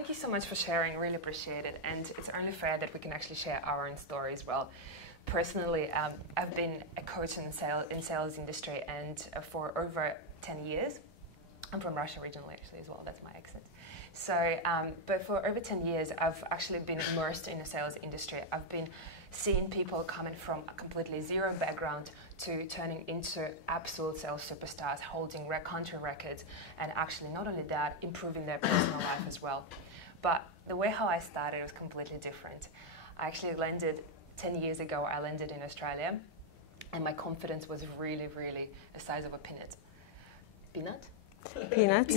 thank you so much for sharing. Really appreciate it. And it's only fair that we can actually share our own story as well. Personally, I've been a coach in sales industry and for over 10 years. I'm from Russia originally, actually, as well. That's my accent. So, but for over 10 years, I've actually been immersed in the sales industry. I've been seeing people coming from a completely zero background to turning into absolute sales superstars, holding country records, and actually not only that, improving their personal life as well. But the way how I started was completely different. I actually landed 10 years ago. I landed in Australia, and my confidence was really, really the size of a peanut. Peanut? Peanut.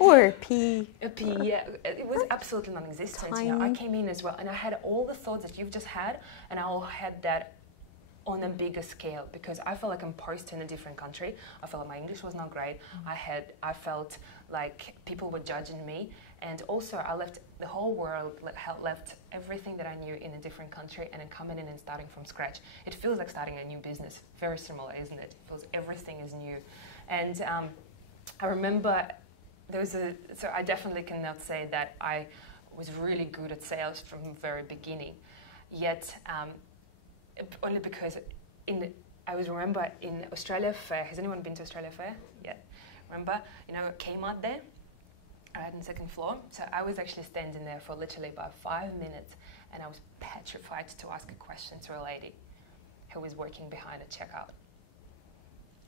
Or pea. A pea, yeah. It was absolutely non-existent. You know, I came in as well, and I had all the thoughts that you've just had, and I all had that on a bigger scale because I felt like I'm posted in a different country. I felt like my English was not great. I felt like people were judging me, and also I left the whole world, left everything that I knew in a different country, and then coming in and starting from scratch. It feels like starting a new business. Very similar, isn't it? It feels everything is new, and I remember so I definitely cannot say that I was really good at sales from the very beginning, yet only because I remember in Australia Fair. Has anyone been to Australia Fair? Yeah. Remember, you know, Kmart there? I had on the second floor. So I was actually standing there for literally about 5 minutes, and I was petrified to ask a question to a lady who was working behind a checkout.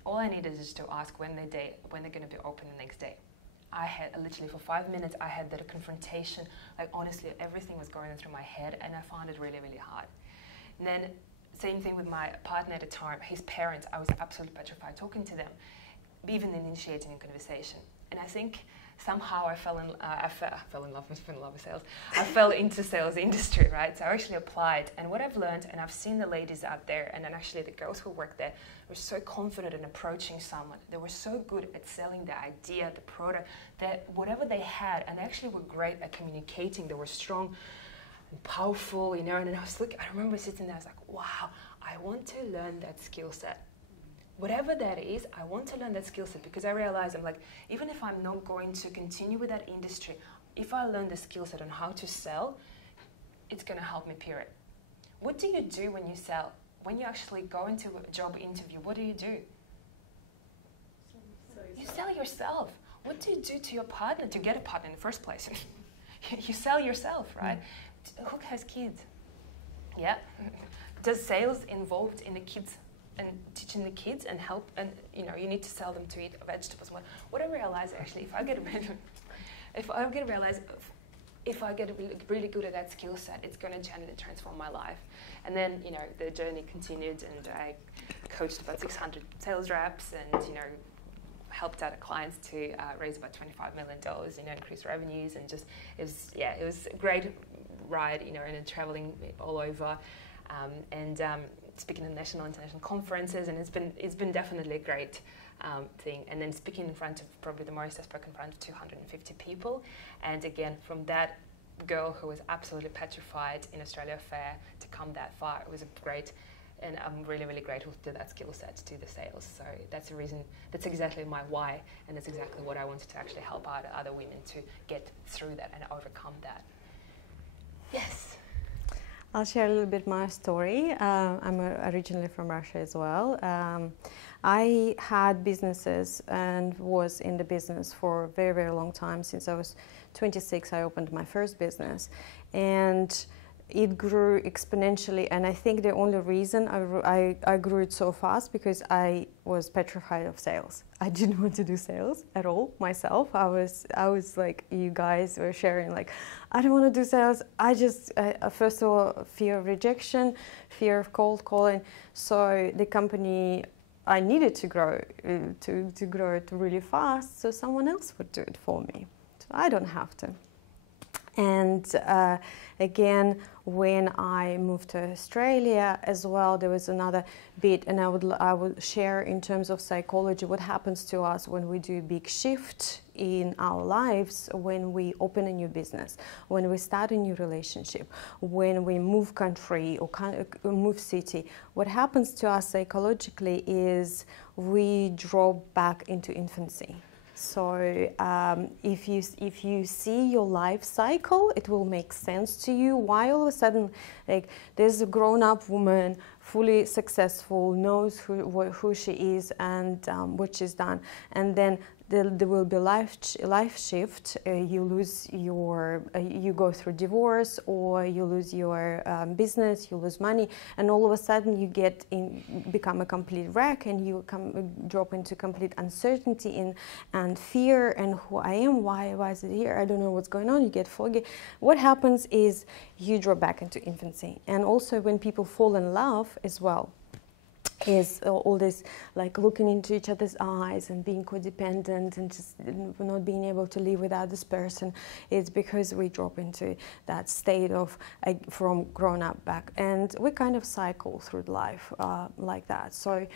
All I needed is to ask when they're going to be open the next day. I had literally for 5 minutes, I had that confrontation. Like honestly, everything was going through my head, and I found it really, really hard. And then same thing with my partner at the time, his parents. I was absolutely petrified talking to them, even initiating a conversation. And I think somehow I fell in love with sales. I fell into sales industry, right? So I actually applied, and what I've learned, and I've seen the ladies out there, and then actually the girls who work there, were so confident in approaching someone. They were so good at selling the idea, the product, that whatever they had, and they actually were great at communicating. They were strong and powerful, you know. And then I remember sitting there, I was like, wow, I want to learn that skill set. Whatever that is, I want to learn that skill set because I realize I'm like, even if I'm not going to continue with that industry, if I learn the skill set on how to sell, it's going to help me, period. What do you do when you sell? When you actually go into a job interview, what do? You sell yourself. What do you do to your partner to get a partner in the first place? You sell yourself, right? Who has kids? Yeah. Does sales involved in the kids and teaching the kids and help, and you know, you need to sell them to eat vegetables. What I realize actually, if I get really good at that skill set, it's going to genuinely transform my life. And then, you know, the journey continued, and I coached about 600 sales reps, and you know, helped out clients to raise about $25 million, you know, increase revenues, and just it was a great ride, you know, and traveling all over, speaking at national and international conferences, and it's been definitely a great thing. And then speaking in front of probably the most I've spoken in front of 250 people, and again from that girl who was absolutely petrified in Australia Fair to come that far, it was a great. And I'm really, really grateful to that skill set, to the sales. So that's the reason, that's exactly my why, and that's exactly what I wanted to actually help out other women to get through that and overcome that. Yes. I'll share a little bit my story. I'm originally from Russia as well. I had businesses and was in the business for a very, very long time. Since I was 26, I opened my first business. And it grew exponentially, and I think the only reason I grew it so fast because I was petrified of sales. I didn't want to do sales at all myself. I was like you guys were sharing, like, I don't want to do sales. I just first of all, fear of rejection, fear of cold calling. So the company, I needed to grow to grow it really fast, so someone else would do it for me. So I don't have to. And again, when I moved to Australia as well, there was another bit, and I would share in terms of psychology what happens to us when we do a big shift in our lives, when we open a new business, when we start a new relationship, when we move country or move city. What happens to us psychologically is we drop back into infancy. So if you see your life cycle, it will make sense to you. Why all of a sudden, like, there's a grown-up woman, fully successful, knows who she is and what she's done, and then there will be life shift. You lose your, you go through divorce, or you lose your business, you lose money, and all of a sudden you become a complete wreck, and you drop into complete uncertainty and fear. And who I am? Why is it here? I don't know what's going on. You get foggy. What happens is you drop back into infancy. And also when people fall in love as well, is all this, like, looking into each other's eyes and being codependent and just not being able to live without this person. It's because we drop into that state of from grown up back, and we kind of cycle through life like that. So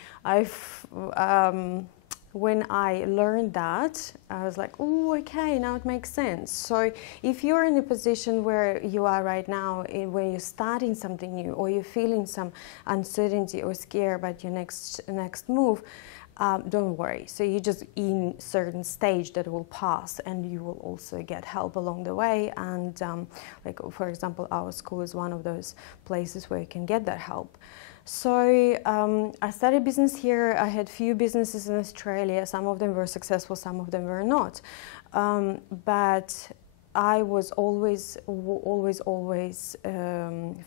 when I learned that, I was like, oh, okay, now it makes sense. So if you're in a position where you are right now, where you're starting something new, or you're feeling some uncertainty or scare about your next move, don't worry. So you're just in certain stage that will pass, and you will also get help along the way. And like, for example, our school is one of those places where you can get that help. So I started business here. I had few businesses in Australia. Some of them were successful, some of them were not. But I was always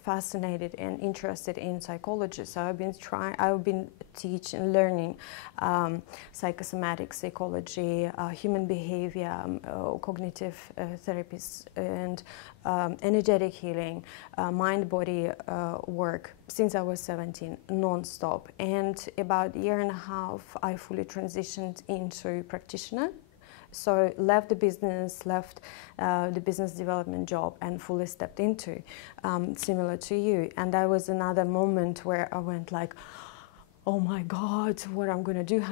fascinated and interested in psychology. So I've been teaching, learning psychosomatic psychology, human behavior, cognitive therapies, and energetic healing, mind-body work since I was 17, non-stop. And about a year and a half, I fully transitioned into practitioner. So left the business development job, and fully stepped into, similar to you. And that was another moment where I went like, oh my God, what I'm going to do,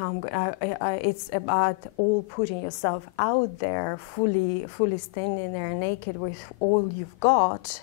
it's about all putting yourself out there, fully standing there naked with all you've got,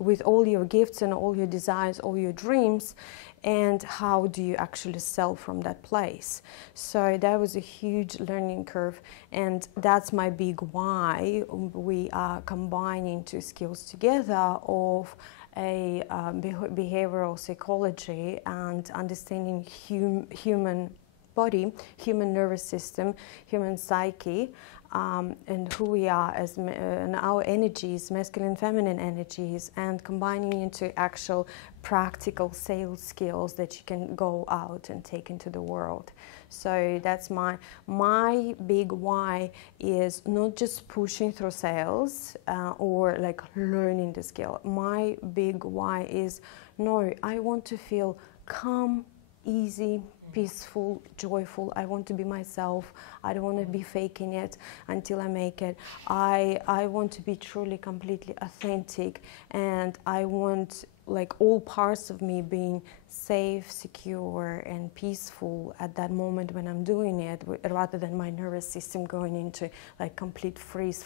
with all your gifts and all your desires, all your dreams. And how do you actually sell from that place? So that was a huge learning curve, and that's my big why we are combining two skills together of a behavioral psychology and understanding human body, human nervous system, human psyche, and who we are and our energies, masculine, feminine energies, and combining into actual practical sales skills that you can go out and take into the world. So that's my big why, is not just pushing through sales or like learning the skill. My big why is, no, I want to feel calm, easy, peaceful, joyful. I want to be myself. I don't want to be faking it until I make it. I want to be truly, completely authentic, and I want like all parts of me being safe, secure, and peaceful at that moment when I'm doing it, rather than my nervous system going into like complete freeze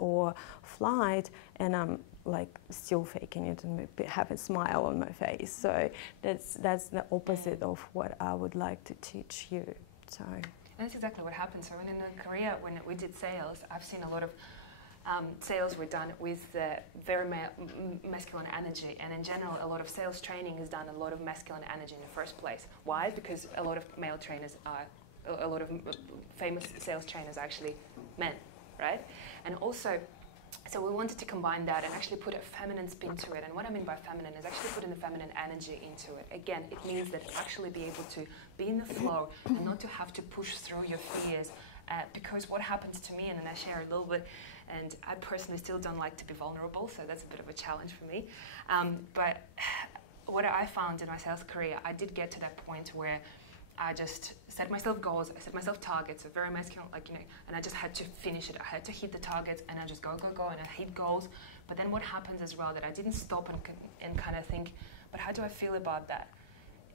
or flight, and I'm like still faking it and have a smile on my face. So that's the opposite of what I would like to teach you. So and that's exactly what happened. So in Korea, when we did sales, I've seen a lot of sales were done with very masculine energy, and in general a lot of sales training is done a lot of masculine energy in the first place. Why? Because a lot of male trainers are, a lot of famous sales trainers are actually men, right? And also, so we wanted to combine that and actually put a feminine spin to it. And what I mean by feminine is actually putting the feminine energy into it. Again, it means that actually be able to be in the flow and not to have to push through your fears. Because what happens to me, and then I share a little bit, and I personally still don't like to be vulnerable, so that's a bit of a challenge for me. But what I found in my sales career, I did get to that point where I just set myself goals, I set myself targets, a very masculine, like, you know, and I just had to finish it. I had to hit the targets, and I just go, and I hit goals. But then what happens as well, that I didn't stop and kind of think, but how do I feel about that?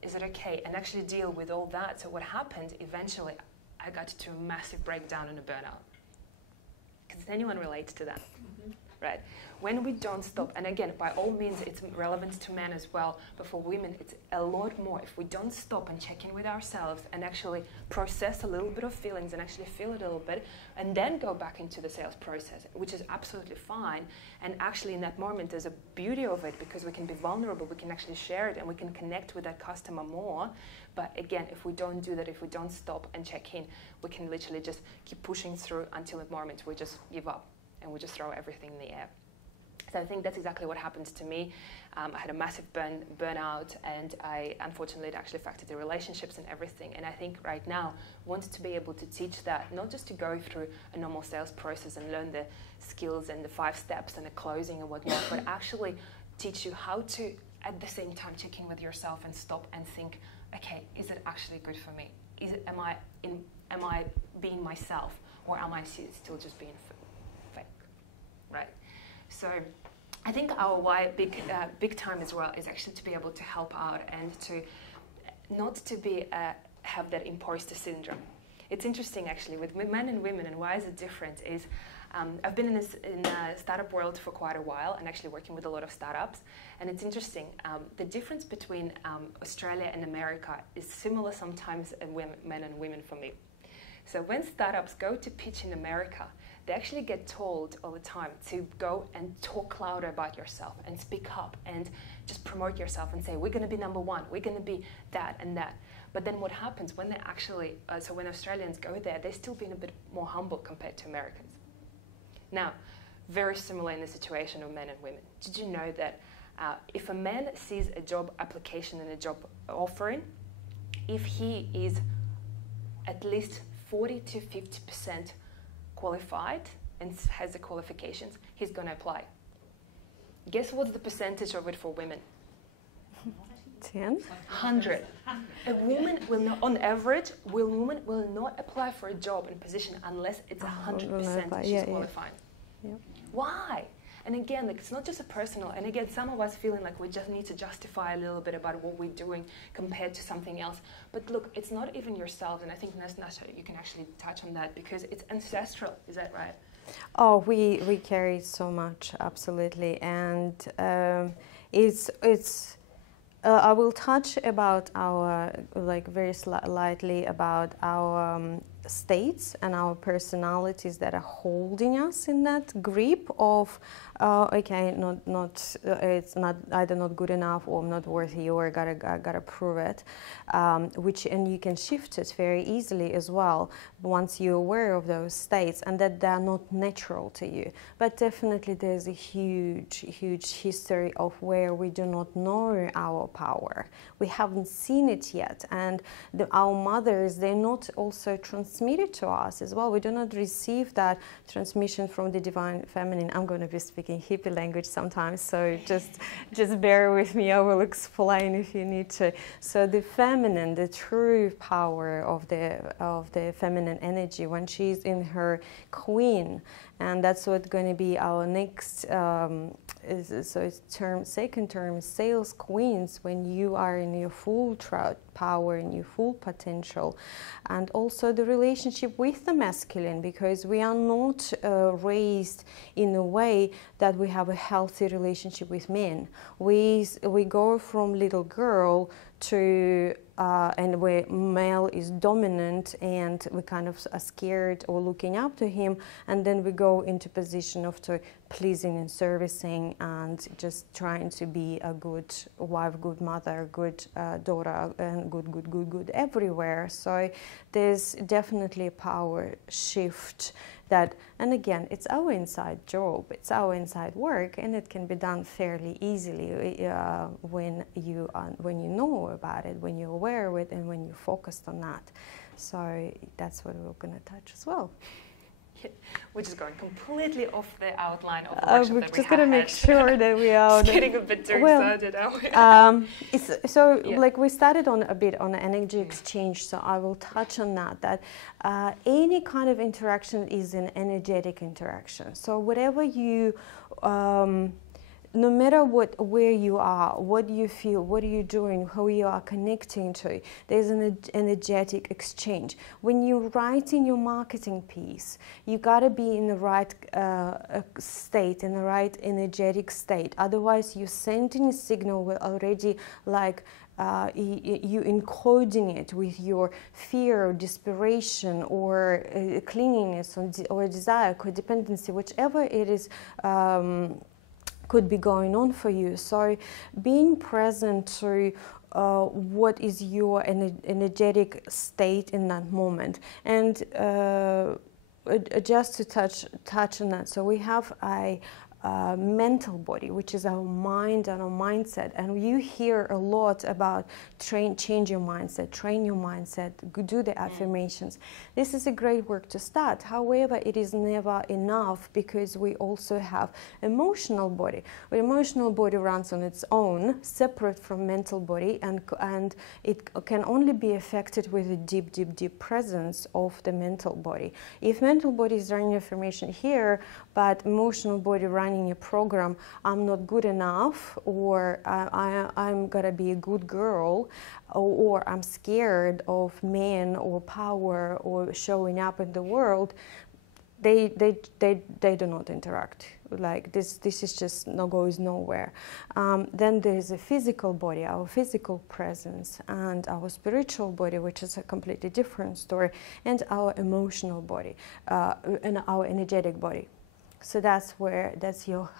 Is it okay? And actually deal with all that. So what happened, eventually, I got to a massive breakdown and a burnout. Does anyone relate to that? right? When we don't stop, and again, by all means, it's relevant to men as well, but for women, it's a lot more. If we don't stop and check in with ourselves and actually process a little bit of feelings and actually feel it a little bit, and then go back into the sales process, which is absolutely fine. And actually, in that moment, there's a beauty of it because we can be vulnerable, we can actually share it, and we can connect with that customer more. But again, if we don't do that, if we don't stop and check in, we can literally just keep pushing through until at moment we just give up and we just throw everything in the air. So I think that's exactly what happened to me. I had a massive burnout, and unfortunately it actually affected the relationships and everything. And I think right now, wanted to be able to teach that, not just to go through a normal sales process and learn the skills and the 5 steps and the closing and whatnot, but actually teach you how to, at the same time, check in with yourself and stop and think, okay, is it actually good for me? Am I being myself, or am I still just being fake, right? So I think our why big time as well is actually to be able to help out and to not to be have that imposter syndrome. It's interesting actually with men and women, and why is it different is I've been in the startup world for quite a while and actually working with a lot of startups, and it's interesting. The difference between Australia and America is similar sometimes in men and women for me. So when startups go to pitch in America, they actually get told all the time to go and talk louder about yourself and speak up and just promote yourself and say, we're going to be number one, we're going to be that and that. But then what happens when they actually, so when Australians go there, they're still being a bit more humble compared to Americans. Now, very similar in the situation of men and women. Did you know that if a man sees a job application and a job offering, if he is at least 40 to 50% qualified and has the qualifications, he's going to apply. Guess what's the percentage of it for women? 10? 100. A woman will not, on average, woman will not apply for a job and position unless it's 100% she's qualified. Yeah. Why? And again, like, it's not just a personal, and again, some of us feeling like we just need to justify a little bit about what we're doing compared to something else. But look, it's not even yourself, and I think Nasha, you can actually touch on that because it's ancestral. Is that right? Oh, we carry so much, absolutely, and it's. I will touch about our, like, very lightly about our states and our personalities that are holding us in that grip of, okay, it's not either not good enough or not worthy or I gotta prove it, and you can shift it very easily as well once you're aware of those states and that they're not natural to you. But definitely there's a huge history of where we do not know our power. We haven't seen it yet, and our mothers, they're not also transmitted to us as well. We do not receive that transmission from the divine feminine. I'm going to be speaking hippie language sometimes, so just bear with me. I will explain if you need to. So the feminine, the true power of the feminine energy when she's in her queen, and that's what's going to be our next. So it's second term, sales queens, when you are in your full power and your full potential, and also the relationship with the masculine, because we are not raised in a way that we have a healthy relationship with men. We go from little girl to and where male is dominant and we kind of are scared or looking up to him, and then we go into position of pleasing and servicing and just trying to be a good wife, good mother, good daughter, and good everywhere. So there's definitely a power shift that, and again, it's our inside job, it's our inside work, and it can be done fairly easily when you know about it, when you're aware of it, and when you're focused on that. So that's what we're going to touch as well. We're just going completely off the outline of the workshop we're that we just going to make sure that we are getting a bit too excited, aren't we? Like we started on a bit on energy exchange, so I will touch on that any kind of interaction is an energetic interaction. So whatever you no matter where you are, what you feel, what are you doing, who you are connecting to, there's an energetic exchange. When you're writing your marketing piece, you gotta be in the right state, in the right energetic state. Otherwise, you're sending a signal with already like you encoding it with your fear, or desperation, or clinginess, or desire, codependency, whichever it is. Could be going on for you. So being present to what is your energetic state in that moment, and just to touch on that. So we have a mental body, which is our mind and our mindset, and you hear a lot about change your mindset, train your mindset, do the affirmations. This is a great work to start. However, it is never enough, because we also have emotional body. The emotional body runs on its own, separate from mental body, and it can only be affected with a deep presence of the mental body. If mental body is running affirmation here, but emotional body running a program, I'm not good enough, or I'm gonna be a good girl, or I'm scared of men or power or showing up in the world, they do not interact. Like this is just goes nowhere. Then there is a physical body, our physical presence, and our spiritual body, which is a completely different story, and our emotional body, and our energetic body. So that's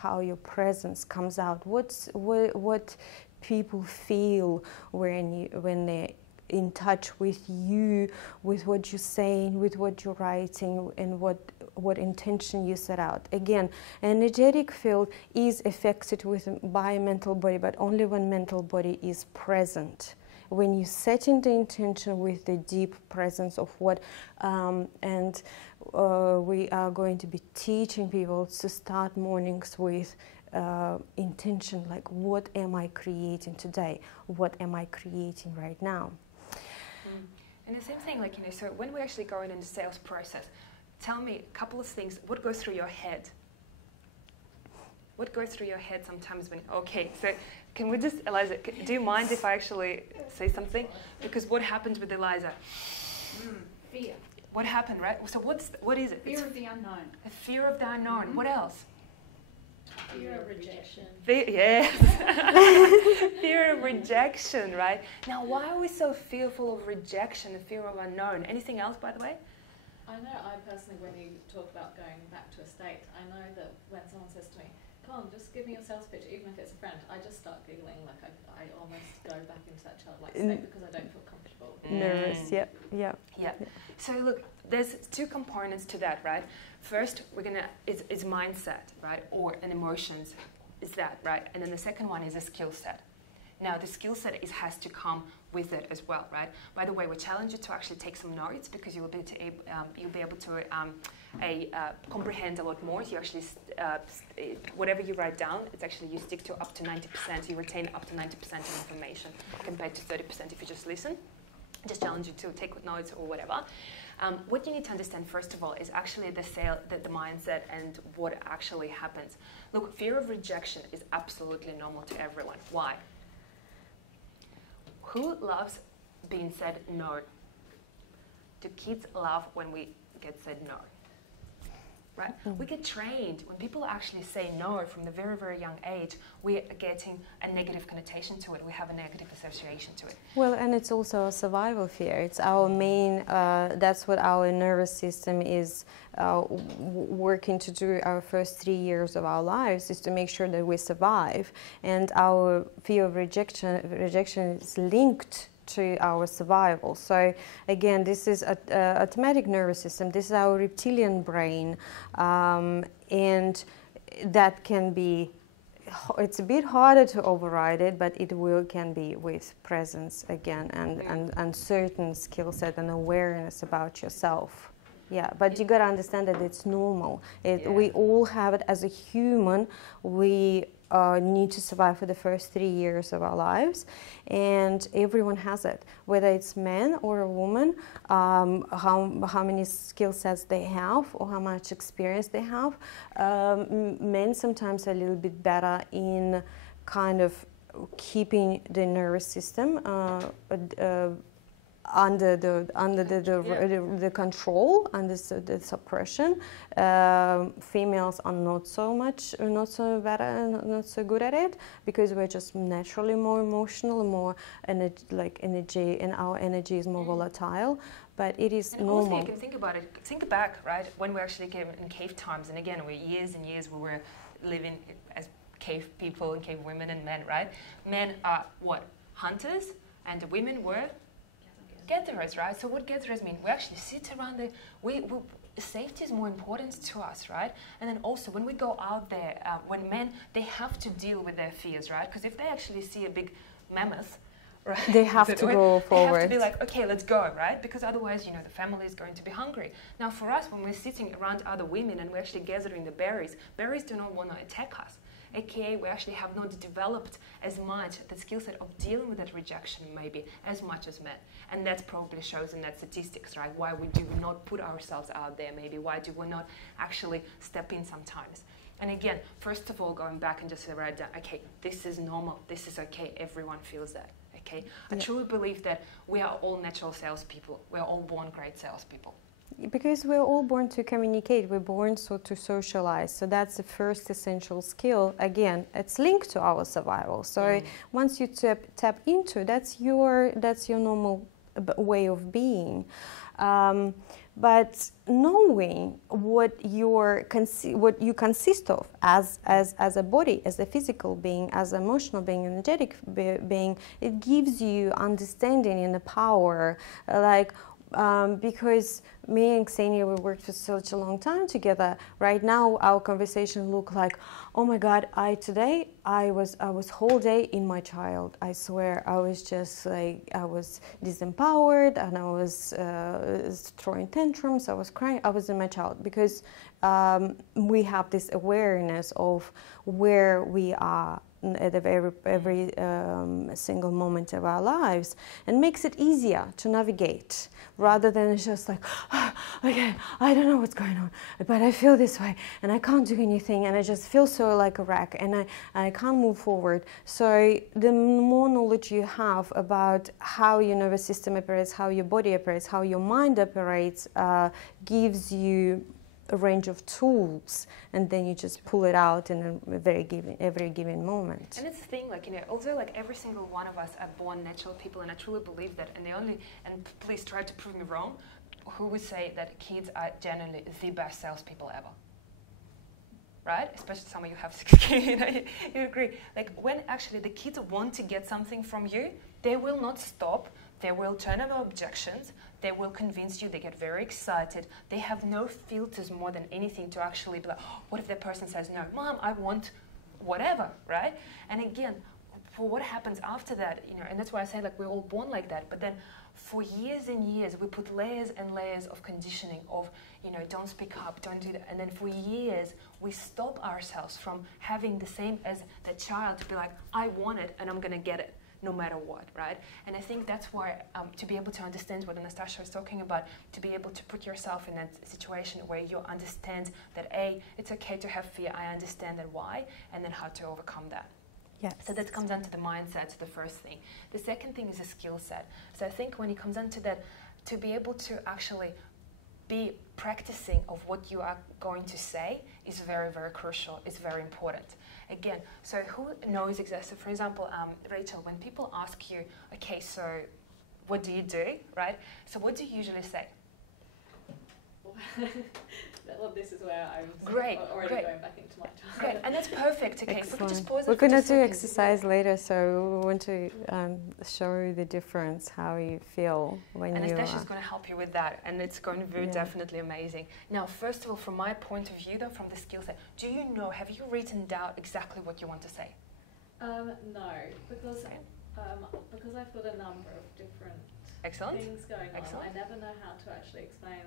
how your presence comes out. What people feel when they're in touch with you, with what you're saying, with what you're writing, and what intention you set out. Again, energetic field is affected by a mental body, but only when mental body is present. When you set in the intention with the deep presence of what, we are going to be teaching people to start mornings with intention, like what am I creating today? What am I creating right now? And the same thing, like, so when we actually go into the sales process, tell me a couple of things. What goes through your head? What goes through your head sometimes when, okay, so can we just, Eliza, do you mind if I actually say something? Because what happens with Eliza? Fear. What happened, right? So what is it? Fear of the unknown. A fear of the unknown. Mm-hmm. What else? Fear of rejection. Yes. Fear of rejection, right? Now, why are we so fearful of rejection and fear of unknown? Anything else, by the way? I know, I personally, when you talk about going back to a state, I know that when someone says to me, come on, just give me your sales pitch, even if it's a friend, I just start giggling, like I almost go back into that childlike state because I don't feel comfortable. Nervous, yeah. So look, there's two components to that, right? First, it's mindset, right? Or an emotions, is that, right? And then the second one is a skill set. Now, the skill set has to come with it as well, right? By the way, we challenge you to actually take some notes, because you'll be able to comprehend a lot more. You actually, whatever you write down, it's actually you stick to up to 90%. You retain up to 90% of information compared to 30% if you just listen. Just challenge you to take notes or whatever. What you need to understand, first of all, is actually the mindset and what actually happens. Look, fear of rejection is absolutely normal to everyone. Why? Who loves being said no? Do kids love when we get said no? Right? Mm-hmm. We get trained. When people actually say no from the very, very young age, we are getting a negative connotation to it. We have a negative association to it. Well, and it's also a survival fear. It's our main, that's what our nervous system is working to do our first 3 years of our lives, is to make sure that we survive. And our fear of rejection is linked to our survival. So again, this is automatic nervous system. This is our reptilian brain, and that can be. It's a bit harder to override it, but it can be with presence again and certain skill set and awareness about yourself. Yeah, but you gotta understand that it's normal. We all have it as a human. We need to survive for the first 3 years of our lives, and everyone has it, whether it's man or a woman, how many skill sets they have or how much experience they have. Men sometimes are a little bit better in kind of keeping the nervous system under the control, under the suppression. Females are not so better, not so good at it, because we're just naturally more emotional, more energy, and our energy is more volatile. But it is and normal. Also, you can think about it. Think back, right, when we actually came in cave times, and again, years and years we were living as cave people and cave women and men, right? Men are what? Hunters, and the women were gatherers, right? So what gatherers mean? We actually sit around safety is more important to us, right? And then also when we go out there, when men, they have to deal with their fears, right? Because if they actually see a big mammoth, right, they have to go forward. They have to be like, okay, let's go, right? Because otherwise, the family is going to be hungry. Now for us, when we're sitting around other women and we're actually gathering the berries do not want to attack us. AKA, we actually have not developed as much the skill set of dealing with that rejection, maybe, as much as men. And that probably shows in that statistics, right? Why we do not put ourselves out there, maybe. Why do we not actually step in sometimes? And again, first of all, going back and just write down, okay, this is normal, this is okay, everyone feels that, okay? I truly believe that we are all natural salespeople. We are all born great salespeople. Because we're all born to communicate, we're born to socialize. So that's the first essential skill. Again, it's linked to our survival. So once you tap into, that's your normal way of being. But knowing what you consist of as a body, as a physical being, as an emotional being, energetic being, it gives you understanding and the power, because me and Ksenia, we worked for such a long time together. Right now, our conversation look like, oh my God, today I was whole day in my child. I swear, I was just I was disempowered, and I was throwing tantrums. I was crying. I was in my child, because we have this awareness of where we are at every single moment of our lives, and makes it easier to navigate, rather than it's just like, okay, I don't know what's going on, but I feel this way, and I can't do anything, and I just feel so like a wreck, and I can't move forward. So the more knowledge you have about how your nervous system operates, how your body operates, how your mind operates, gives you a range of tools, and then you just pull it out in every given moment. And it's the thing, although every single one of us are born natural people, and I truly believe that, and please try to prove me wrong, who would say that kids are generally the best salespeople ever? Right? Especially some of you have 6 kids, you agree. When actually the kids want to get something from you, they will not stop. They will turn over objections. They will convince you. They get very excited. They have no filters more than anything to actually be like, oh, what if that person says no? Mom, I want whatever, right? And again, for what happens after that, and that's why I say we're all born like that. But then for years and years, we put layers and layers of conditioning of, don't speak up, don't do that. And then for years, we stop ourselves from having the same as the child to be like, I want it and I'm going to get it, no matter what, right? And I think that's why, to be able to understand what Anastasia was talking about, to be able to put yourself in that situation where you understand that, A, it's okay to have fear, I understand that why, and then how to overcome that. Yes. So that comes down to the mindset, the first thing. The second thing is a skill set. So I think when it comes down to that, to be able to actually be practicing of what you are going to say is very, very crucial. It's very important. Again, so who knows exactly? So for example, Rachel, when people ask you, okay, so what do you do, right? So what do you usually say? Well, this is where I'm already going back into my time. Great, and that's perfect. Okay, Excellent. we can just pause. We're going to do exercise later, so we want to show the difference, how you feel when Anastasia's going to help you with that, and it's going to be definitely amazing. Now, first of all, from my point of view, though, from the skill set, have you written down exactly what you want to say? No, because I've got a number of different things going on. I never know how to actually explain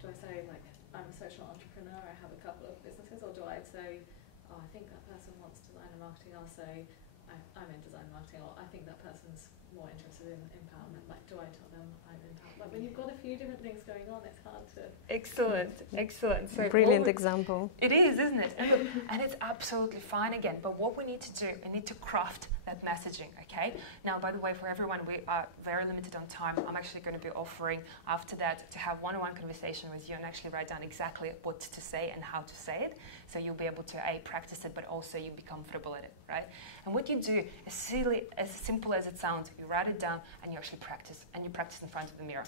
do I say like I'm a social entrepreneur, I have a couple of businesses, or do I say, oh, I think that person wants design and marketing, I'll say I'm in design and marketing, or I think that person's more interested in empowerment. Like, do I tell them I'm empowered? Like, when you've got a few different things going on, it's hard to... Excellent, excellent. So brilliant example. It is, isn't it? And, look, and it's absolutely fine again, but what we need to do, we need to craft that messaging, okay? Now, by the way, for everyone, we are very limited on time. I'm actually going to be offering, after that, to have one-on-one conversation with you and actually write down exactly what to say and how to say it, so you'll be able to, A, practice it, but also you'll be comfortable at it, right? And what you do, as simple as it sounds, you write it down and you actually practice, and you practice in front of the mirror.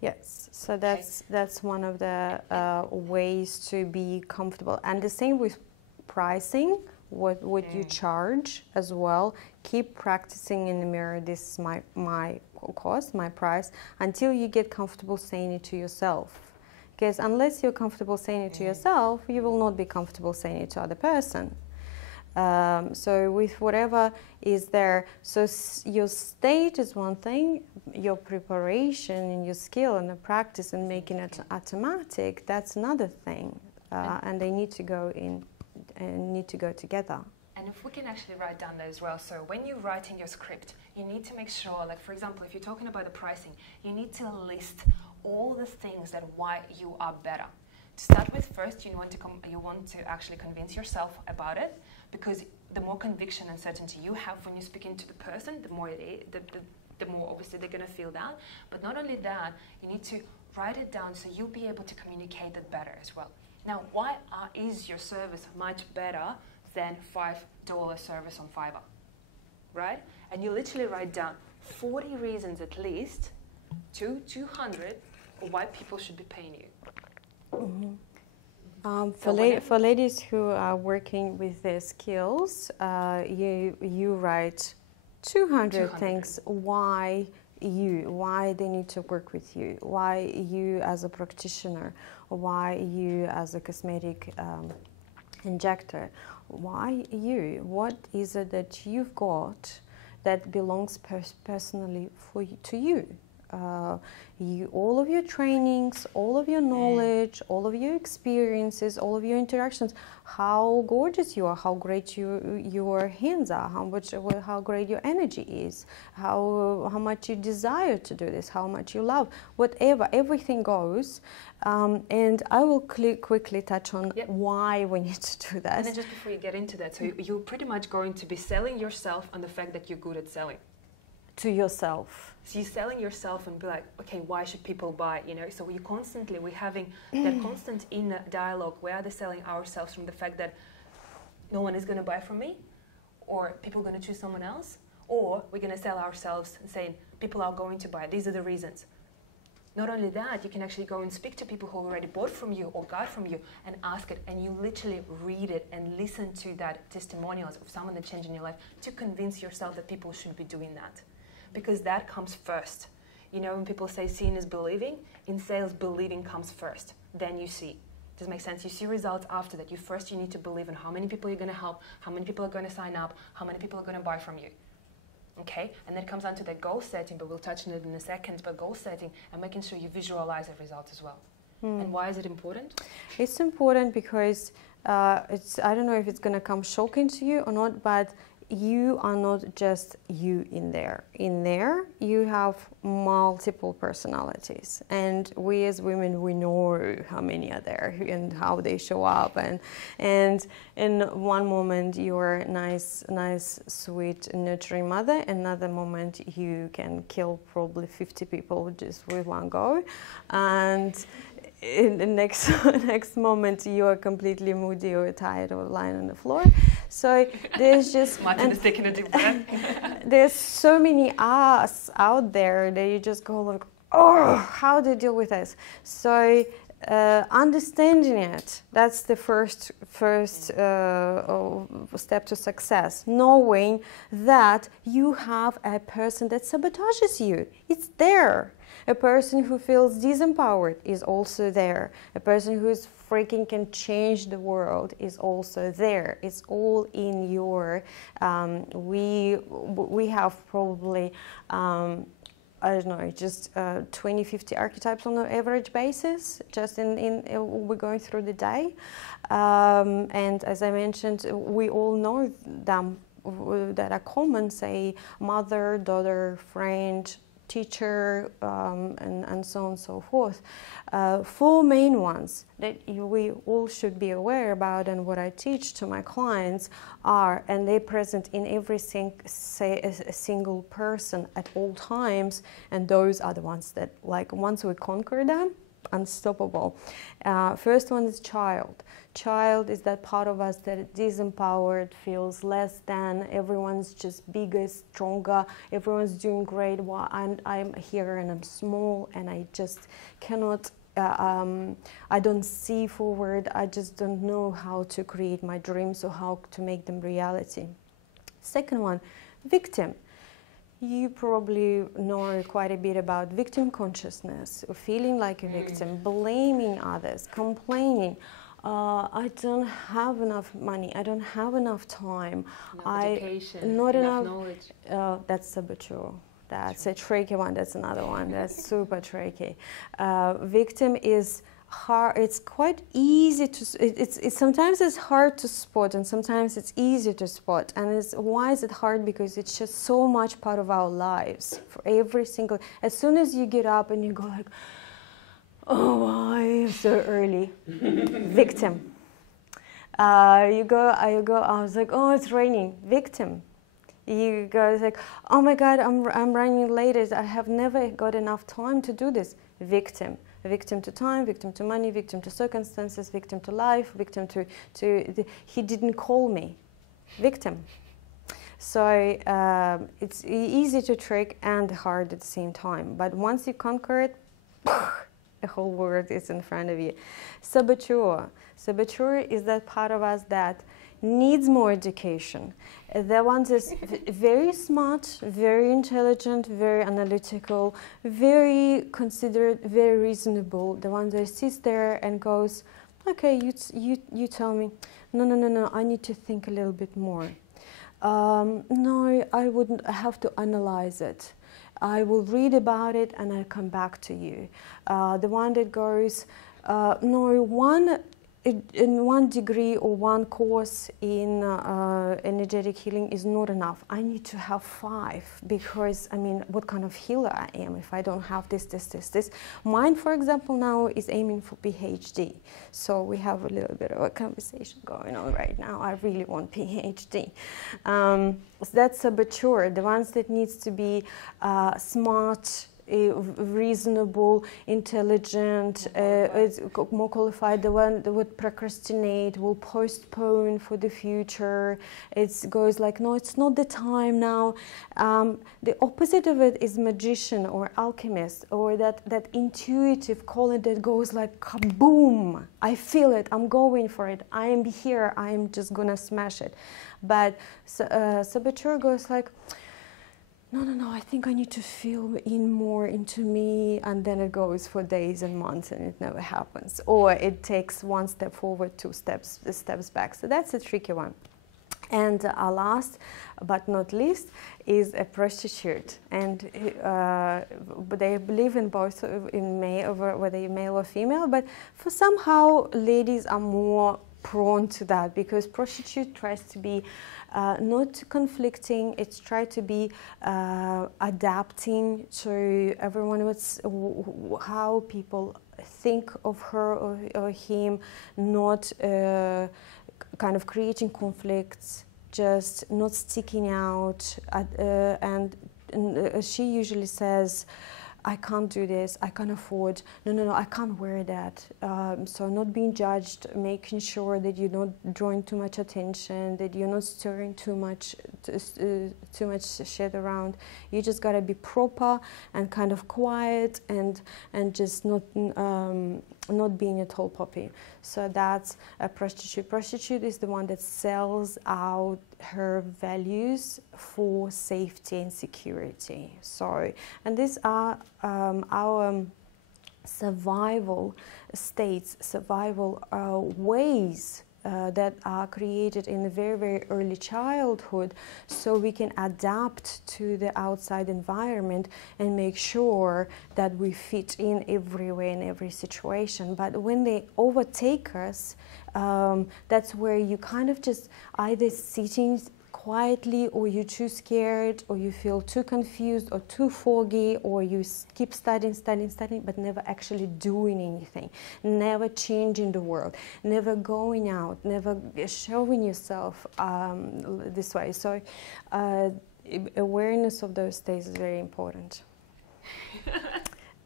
Yes, so that's one of the ways to be comfortable. And the same with pricing, what you charge as well. Keep practicing in the mirror, this is my cost, my price, until you get comfortable saying it to yourself. Because unless you're comfortable saying it to yourself, you will not be comfortable saying it to other person. So with whatever is there, so your state is one thing, your preparation and your skill and the practice and making it automatic, that's another thing, and they need to go in and need to go together. And if we can actually write down that as well, so when you're writing your script, you need to make sure, like for example, if you're talking about the pricing, you need to list all the things that why you are better. To start with, first you want to actually convince yourself about it, because the more conviction and certainty you have when you speak into the person, the more the more obviously they're going to feel that. But not only that, you need to write it down so you'll be able to communicate it better as well. Now, why is your service much better than $5 service on Fiverr, right? And you literally write down 40 reasons at least to 200 why people should be paying you. Mm-hmm. For ladies who are working with their skills, you write 200 things why they need to work with you, why you as a practitioner, why you as a cosmetic injector, why you, what is it that you've got that belongs personally to you. All of your trainings, all of your knowledge, all of your experiences, all of your interactions, how gorgeous you are, how great your hands are, how great your energy is, how much you desire to do this, how much you love, whatever, everything goes. And I will quickly touch on why we need to do that. And then just before you get into that, so you're pretty much going to be selling yourself on the fact that you're good at selling. To yourself. So you're selling yourself and be like, okay, why should people buy? You know, so we're having that constant inner dialogue. We're either selling ourselves from the fact that no one is going to buy from me, or people are going to choose someone else, or we're going to sell ourselves and saying people are going to buy. These are the reasons. Not only that, you can actually go and speak to people who already bought from you or got from you and ask it, and you literally read it and listen to that testimonials of someone that changed in your life to convince yourself that people should be doing that. Because that comes first. You know, when people say seeing is believing, in sales, believing comes first. Then you see. Does it make sense? You see results after that. You need to believe in how many people you're going to help, how many people are going to sign up, how many people are going to buy from you. Okay? And then it comes down to the goal setting, but we'll touch on it in a second, but goal setting and making sure you visualize the result as well. And why is it important? It's important because I don't know if it's going to come shocking to you or not, but you are not just you in there. In there, you have multiple personalities. And we as women, we know how many are there and how they show up. And in one moment, you're a nice, sweet, nurturing mother. Another moment, you can kill probably 50 people just with one go. And in the next moment, you are completely moody or tired or lying on the floor. So there's just Martin is taking a deep breath. There's so many us out there that you just go like, oh, how do you deal with this? So understanding it, that's the first step to success. Knowing that you have a person that sabotages you. It's there. A person who feels disempowered is also there. A person who is freaking can change the world is also there. It's all in your. We have probably I don't know, just 20, 50 archetypes on an average basis, just we're going through the day. And as I mentioned, we all know them that are common, say mother, daughter, friend, teacher, and so on and so forth. Four main ones that we all should be aware about, and what I teach to my clients are, and they're present in every single person at all times, and those are the ones that, like, once we conquer them, unstoppable. First one is child. Child is that part of us that is disempowered, feels less than, everyone's just bigger, stronger, everyone's doing great while I'm here and I'm small and I just cannot, I don't see forward, I just don't know how to create my dreams or how to make them reality. Second one, victim. You probably know quite a bit about victim consciousness, feeling like a victim, blaming others, complaining. I don't have enough money, I don't have enough time, not enough knowledge. That's saboteur. That's a tricky one, that's another one, that's super tricky. Victim is hard, it's quite easy to, it's sometimes it's hard to spot and sometimes it's easy to spot. And why is it hard? Because it's just so much part of our lives. For every single, as soon as you get up and you go like, oh, why so early? Victim. You go, I was like, oh, it's raining. Victim. You go, it's like, oh my God, I'm running late. I have never got enough time to do this. Victim. Victim to time, victim to money, victim to circumstances, victim to life, victim to he didn't call me. Victim. So it's easy to trick and hard at the same time. But once you conquer it, the whole world is in front of you. Saboteur. Saboteur is that part of us that needs more education. The one that's very smart, very intelligent, very analytical, very considerate, very reasonable. The one that sits there and goes, okay, you tell me, no, I need to think a little bit more. No, I wouldn't, I have to analyze it. I will read about it and I'll come back to you. The one that goes, no, in one degree or one course in energetic healing is not enough. I need to have 5 because, I mean, what kind of healer I am if I don't have this. Mine, for example, now is aiming for PhD. So we have a little bit of a conversation going on right now. I really want PhD. So that's saboteur, the ones that needs to be smart, reasonable, intelligent, more qualified, the one that would procrastinate, will postpone for the future. It goes like, no, it's not the time now. The opposite of it is magician or alchemist, or that intuitive calling that goes like kaboom, I feel it, I'm going for it, I am here, I am just gonna smash it. But saboteur goes like, no, I think I need to feel more into me, and then it goes for days and months and it never happens. Or it takes 1 step forward, 2 steps back. So that's a tricky one. And our last but not least is a prostitute. And they believe in both, in male, whether you're male or female, but for somehow ladies are more prone to that, because prostitute tries to be not conflicting, it's try to be adapting to everyone, how people think of her or him, not kind of creating conflicts, just not sticking out. And she usually says, I can't do this, I can't afford, no, I can't wear that. So not being judged, making sure that you're not drawing too much attention, that you're not stirring too much shit around. You just gotta be proper and kind of quiet and just not being a tall poppy. So that's a prostitute. Prostitute is the one that sells out her values for safety and security. So, and these are our survival states, survival ways that are created in a very, very early childhood, so we can adapt to the outside environment and make sure that we fit in everywhere in every situation. But when they overtake us, that's where you kind of just either sitting quietly, or you're too scared, or you feel too confused or too foggy, or you keep studying, but never actually doing anything, never changing the world, never going out, never showing yourself this way. So awareness of those states is very important.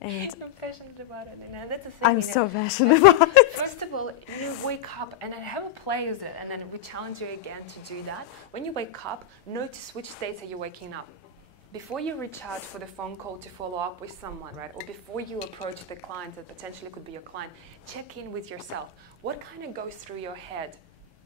And I'm passionate about it, and that's the thing. I'm so passionate about it. First of all, you wake up and then have a play with it, and then we challenge you again to do that. When you wake up, notice which states are you waking up. Before you reach out for the phone call to follow up with someone, right? Or before you approach the client that potentially could be your client, check in with yourself. What kind of goes through your head?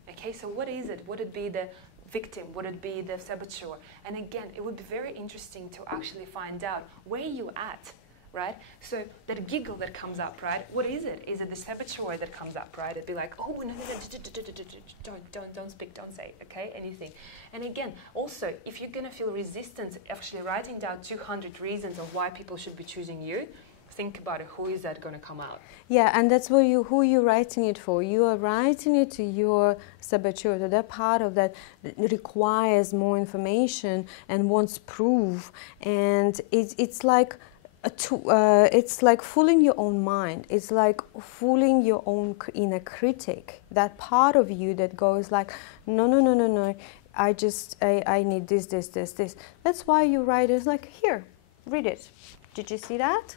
Okay, so what is it? Would it be the victim? Would it be the saboteur? And again, it would be very interesting to actually find out where you at. Right? So that giggle that comes up, right? What is it? Is it the saboteur that comes up, right? It'd be like, oh, no, don't speak, don't say, okay, anything. And again, also, if you're going to feel resistance, actually writing down 200 reasons of why people should be choosing you, think about it. Who is that going to come out? Yeah, and that's who you're writing it for. You are writing it to your saboteur, to that part of that requires more information and wants proof. And it's like it's like fooling your own mind. It's like fooling your own inner critic. That part of you that goes like, no. I need this. That's why you write it. It's like, here, read it. Did you see that?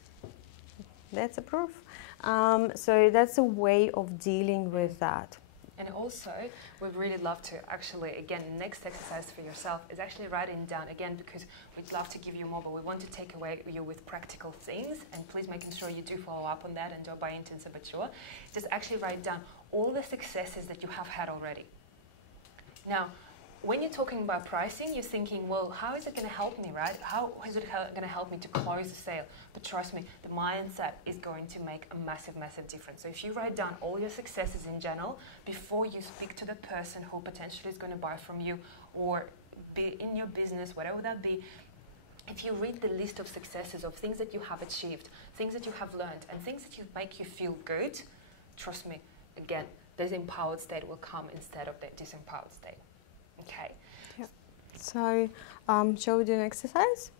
That's a proof. So that's a way of dealing with that. And also, we'd really love to actually, again, next exercise for yourself is actually writing down, again, because we'd love to give you more, but we want to take away you with practical things, and please making sure you do follow up on that and don't buy into saboteur. Just actually write down all the successes that you have had already. Now, when you're talking about pricing, you're thinking, well, how is it going to help me, right? How is it going to help me to close the sale? But trust me, the mindset is going to make a massive, massive difference. So if you write down all your successes in general, before you speak to the person who potentially is going to buy from you or be in your business, whatever that be, if you read the list of successes of things that you have achieved, things that you have learned, and things that make you feel good, trust me, again, this empowered state will come instead of the disempowered state. Okay. Yeah. So, shall we do an exercise?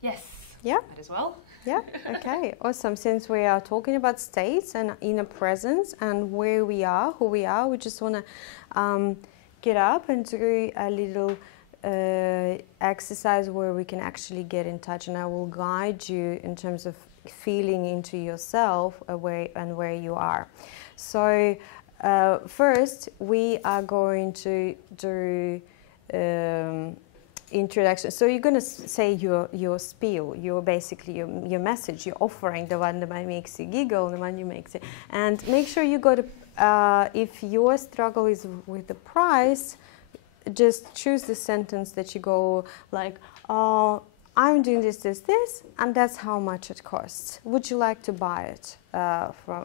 Yes. Yeah. Might as well. Yeah. Okay. Awesome. Since we are talking about states and inner presence and where we are, who we are, we just want to get up and do a little exercise where we can actually get in touch, and I will guide you in terms of feeling into yourself where you are. So. First, we are going to do introduction. So you're going to say your spiel, your message, your offering, the one that makes you giggle, the one you makes it, and make sure you go to. If your struggle is with the price, just choose the sentence that you go like, I'm doing this, and that's how much it costs. Would you like to buy it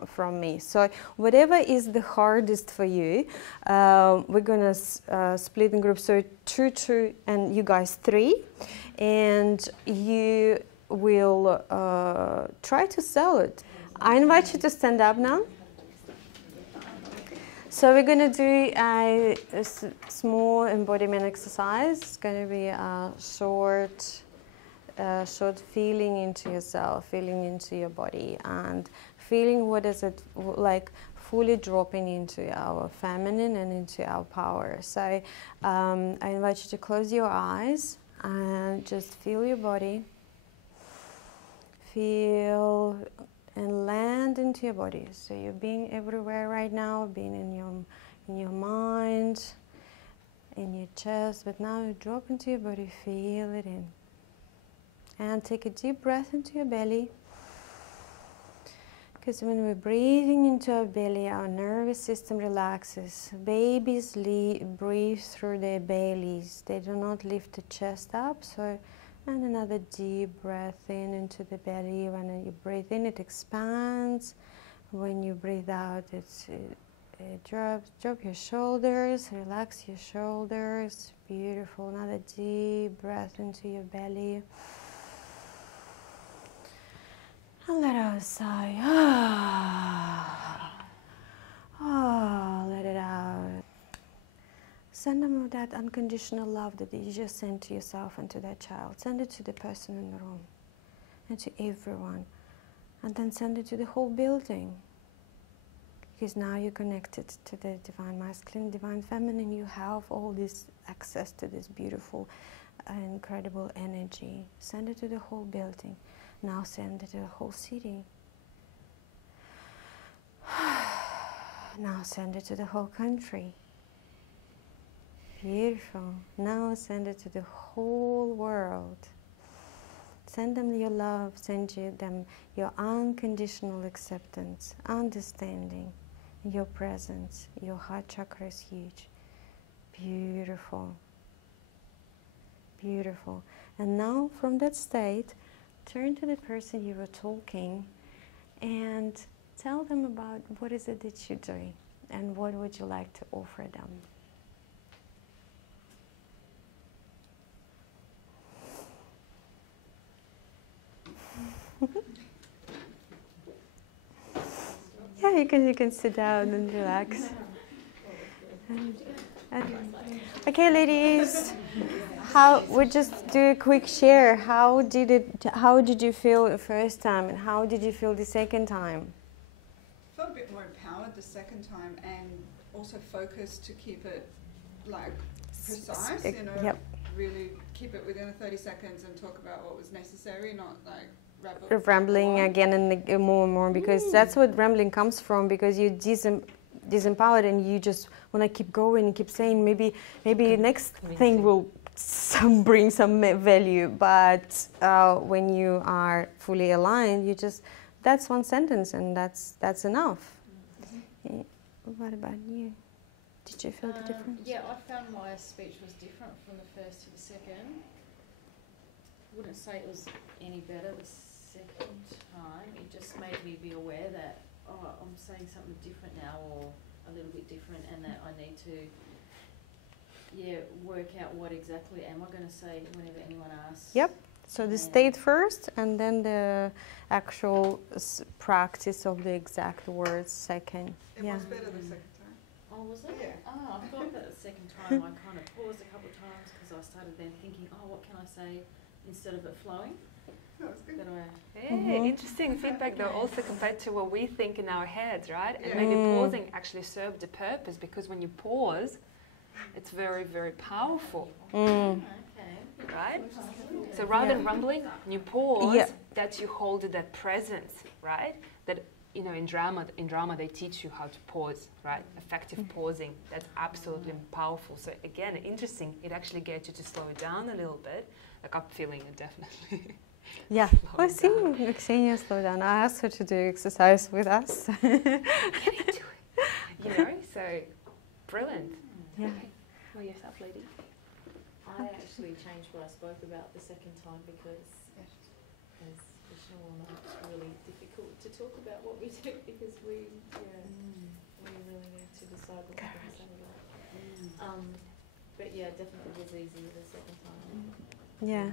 from me? So whatever is the hardest for you, we're going to split in groups. So 2, and you guys 3. And you will try to sell it. I invite you to stand up now. So we're going to do a small embodiment exercise. It's going to be a short feeling into yourself, feeling into your body, and feeling what is it like, fully dropping into our feminine and into our power. So I invite you to close your eyes and just feel your body. Feel and land into your body. So you're being everywhere right now, being in your mind, in your chest, but now you drop into your body, feel it in. And take a deep breath into your belly. Because when we're breathing into our belly, our nervous system relaxes. Babies breathe through their bellies. They do not lift the chest up. So, and another deep breath into the belly. When you breathe in, it expands. When you breathe out, Drop your shoulders, relax your shoulders. Beautiful. Another deep breath into your belly. And let out a sigh. Let it out. Send them of that unconditional love that you just sent to yourself and to that child. Send it to the person in the room and to everyone. And then send it to the whole building. Because now you're connected to the divine masculine, divine feminine. You have all this access to this beautiful, incredible energy. Send it to the whole building. Now send it to the whole city. Now send it to the whole country. Beautiful. Now send it to the whole world. Send them your love, them your unconditional acceptance, understanding, your presence. Your heart chakra is huge. Beautiful. Beautiful. And now from that state, turn to the person you were talking and tell them about what is it that you're doing and what would you like to offer them. Yeah, you can sit down and relax. Okay, ladies, we just do a quick share. How did you feel the first time, and how did you feel the second time? I felt a bit more empowered the second time, and also focused to keep it like precise. Yep. Really keep it within 30 seconds and talk about what was necessary, not like rambling again and more, because that's what rambling comes from, because you disempowered and you just want to keep going and keep saying maybe next thing will bring some value, but when you are fully aligned, that's one sentence and that's enough. Mm-hmm. What about you? Did you feel the difference? Yeah, I found my speech was different from the first to the second. Wouldn't say it was any better the second time. It just made me be aware that I'm saying something different now, or a little bit different, and that I need to work out what exactly am I going to say whenever anyone asks. Yep. So the state first, and then the actual practice of the exact words second. It was better the second time. Oh, was it? Yeah. Oh, I thought that the second time I kind of paused a couple of times because I started then thinking, what can I say instead of it flowing? Interesting feedback though, also compared to what we think in our heads, right? And maybe pausing actually served the purpose, because when you pause, it's very, very powerful. Okay. Right? So rather than rumbling, when you pause, that you hold that presence, right? That, in drama they teach you how to pause, right? Effective pausing. That's absolutely powerful. So again, interesting. It actually gets you to slow it down a little bit. Like I'm feeling it definitely. Yeah, I've seen Ksenia slow down. I asked her to do exercise with us. Get into it. So brilliant. Yeah. Okay. Well, yourself, lady. I actually changed what I spoke about the second time because, as Vishnu will know, it's really difficult to talk about what we do because we really need to decide what we're going to say about. But yeah, definitely was easier the second time. Yeah.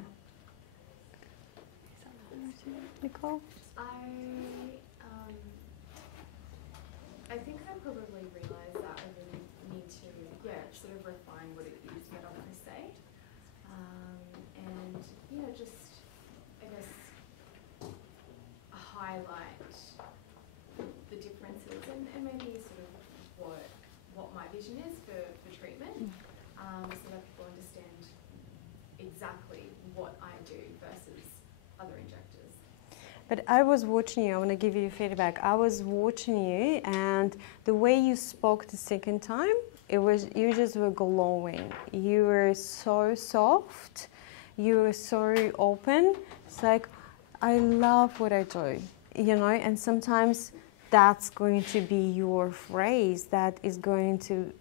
Nicole? I think I probably realised that I really need to, sort of refine what it is that I want to say. And, just, I guess, highlight the differences and maybe sort of what my vision is for treatment, so that people understand exactly what I do versus other injectors. But I was watching you, I want to give you feedback. I was watching you, and the way you spoke the second time, you just were glowing. You were so soft, you were so open. It's like, I love what I do, and sometimes that's going to be your phrase that is going to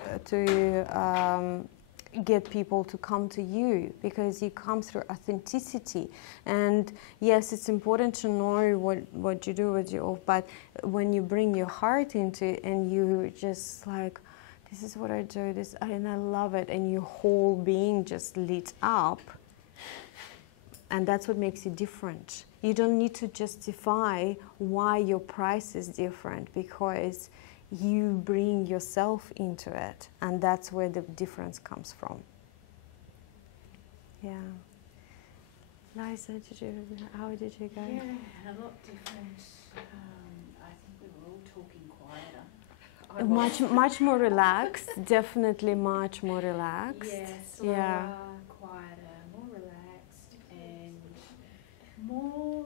get people to come to you, because you come through authenticity. And yes, it's important to know what you do with your, but when you bring your heart into it and you just like, this is what I do, and I love it, and your whole being just lit up, and that's what makes you different. You don't need to justify why your price is different, because you bring yourself into it, and that's where the difference comes from. Yeah. Liza, how did you go? Yeah, a lot different. I think we were all talking quieter. Much more relaxed, definitely much more relaxed. Yeah, slower, yeah. Quieter, more relaxed, and more